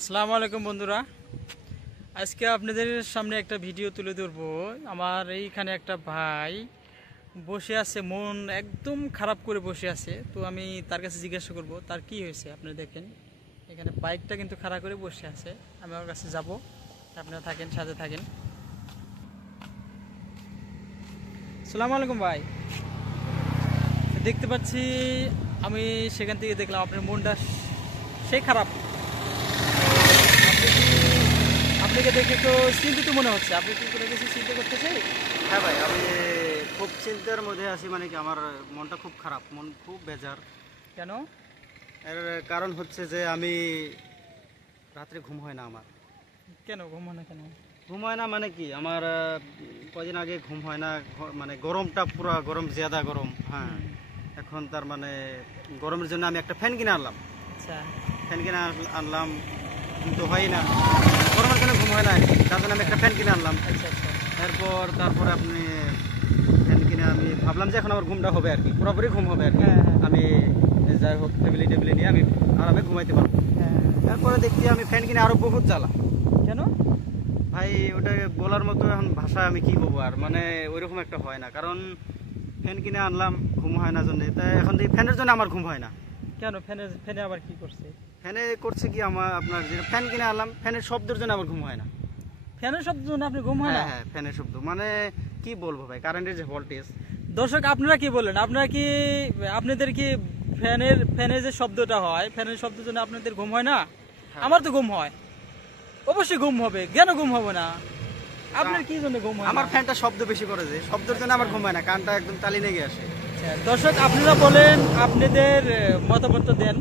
আসসালামু আলাইকুম বন্ধুরা, আজকে আপনাদের সামনে একটা ভিডিও তুলে ধরবো। আমার এইখানে একটা ভাই বসে আছে, মন একদম খারাপ করে বসে আছে। তো আমি তার কাছে জিজ্ঞাসা করব তার কি হয়েছে। আপনারা দেখেন এখানে বাইকটা কিন্তু খাড়া করে বসে আছে। আমি ওর কাছে যাব, আপনারা থাকেন, সাথে থাকেন। আসসালামু আলাইকুম ভাই, দেখতে পাচ্ছি আমি সেখান থেকে দেখলাম আপনার মনটা সেই খারাপ। আপনাকে দেখে তো চিন্তিত মনে হচ্ছে। আপনি কি কোনো কিছু চিন্তা করতেছেন? হ্যাঁ ভাই, আমি খুব চিন্তার মধ্যে আছি। মানে কি, আমার মনটা খুব খারাপ, মন খুব বেজার। কেন? এর কারণ হচ্ছে যে আমি রাত্রে ঘুম হয় না আমার। কেন ঘুম হয় না? কেন ঘুম হয় না মানে কি, আমার কদিন আগে ঘুম হয় না, মানে গরমটা পুরো গরম, জিয়াদা গরম। হ্যাঁ, এখন তার মানে গরমের জন্য আমি একটা ফ্যান কিনে আনলাম। আচ্ছা, ফ্যান কিনে আনলাম কিন্তু হয় না, গরমের জন্য ঘুম হয় না। তার জন্য আমি একটা ফ্যান কিনে আনলাম। আচ্ছা, আচ্ছা। তারপরে আপনি ফ্যান কিনে আমি ভাবলাম যে এখন আমার ঘুমটা হবে আর কি, পুরোপুরি ঘুম হবে আর কি। হ্যাঁ, হ্যাঁ। আমি যাই হোক টেবিলে নিয়ে আমি আরামে ঘুমাইতে পারবো। হ্যাঁ। তারপরে দেখছি আমি ফ্যান কিনে আরো বহুত জ্বালা। কেন? ভাই ওটা বলার মতো এখন ভাষা আমি কি বলবো আর, মানে ওইরকম একটা হয় না। কারণ ফ্যান কিনে আনলাম, ঘুম হয় না জন্য, তাই এখন এই ফ্যানের জন্য আমার ঘুম হয় না। কেন ফ্যানে আবার কি করছে? ফ্যানে করছে কি, আপনার যে ফ্যান কিনে আনলাম, ফ্যানের শব্দের জন্য আমার ঘুম হয় না। ফ্যানের শব্দ জন্য আপনি ঘুম হয় না? হ্যাঁ, ফ্যানের শব্দ মানে কি বলবো ভাই, কারেন্টের যে ভোল্টেজ। দর্শক, আপনারা কি বলেন? আপনাদের কি ফ্যানের যে শব্দটা হয়, ফ্যানের শব্দের জন্য আপনাদের ঘুম হয় না? আমার তো ঘুম হয়, অবশ্যই ঘুম হবে। কেন ঘুম হবে না? আপনার কি জন্য ঘুম হয় না? আমার ফ্যানটা শব্দ বেশি করে, যে শব্দের জন্য আমার ঘুম হয় না, কানটা একদম তালি লেগে আসে। আচ্ছা, দর্শক আপনারা বলেন, আপনাদের মতামত দেন।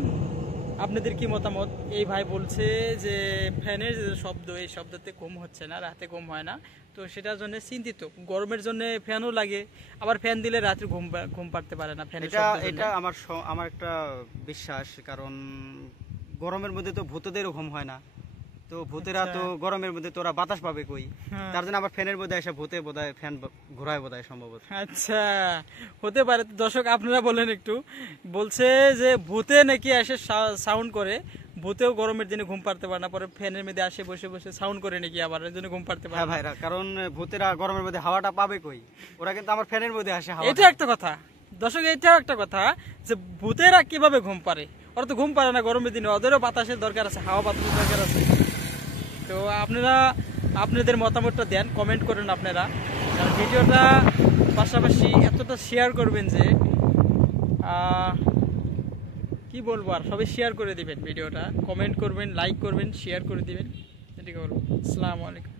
আপনাদের কি মতামত? এই ভাই বলছে যে ফ্যানের যে শব্দ, এই শব্দতে ঘুম হচ্ছে না, রাতে ঘুম হয় না। তো সেটার জন্য চিন্তিত। গরমের জন্য ফ্যানও লাগে, আবার ফ্যান দিলে রাতে ঘুম পাড়তে পারে না ফ্যানের শব্দের জন্য। এটা আমার একটা বিশ্বাস। কারণ গরমের মধ্যে তো ভূতদেরও ঘুম হয় না, তো ভূতেরা তো গরমের মধ্যে তোরা বাতাস পাবে কই। তার জন্য আবার ফ্যানের মধ্যে এসে ভূতে বোধহয় ফ্যান ঘোরায় বোধহয়, সম্ভবত। আচ্ছা, হতে পারে। দর্শক আপনারা বলেন একটু। বলছে যে ভূতে নাকি এসে সাউন্ড করে, ভূতেও গরমের দিনে ঘুম পাড়তে পারে না, পরে ফ্যানের মধ্যে আসে বসে বসে সাউন্ড করে নাকি, আবার এর জন্য ঘুম পাড়তে পারে হ্যাঁ না। ভাইরা, কারণ ভূতেরা গরমের মধ্যে হাওয়াটা পাবে কই, ওরা কিন্তু আমার ফ্যানের মধ্যে আসে হাওয়া। এটা একটা কথা দর্শক, এটাও একটা কথা যে ভূতেরা কিভাবে ঘুম পারে। ওরা তো ঘুম পারে না গরমের দিনে, ওদেরও বাতাসের দরকার আছে, হাওয়া বাতাসের দরকার আছে। তো আপনারা আপনাদের মতামতটা দেন, কমেন্ট করেন আপনারা। আর ভিডিওটা পাশাপাশি এতটা শেয়ার করবেন যে কি বলবো আর, সবাই শেয়ার করে দিবেন ভিডিওটা, কমেন্ট করবেন, লাইক করবেন, শেয়ার করে দিবেন। এটাকে বলবো। আসসালামু আলাইকুম।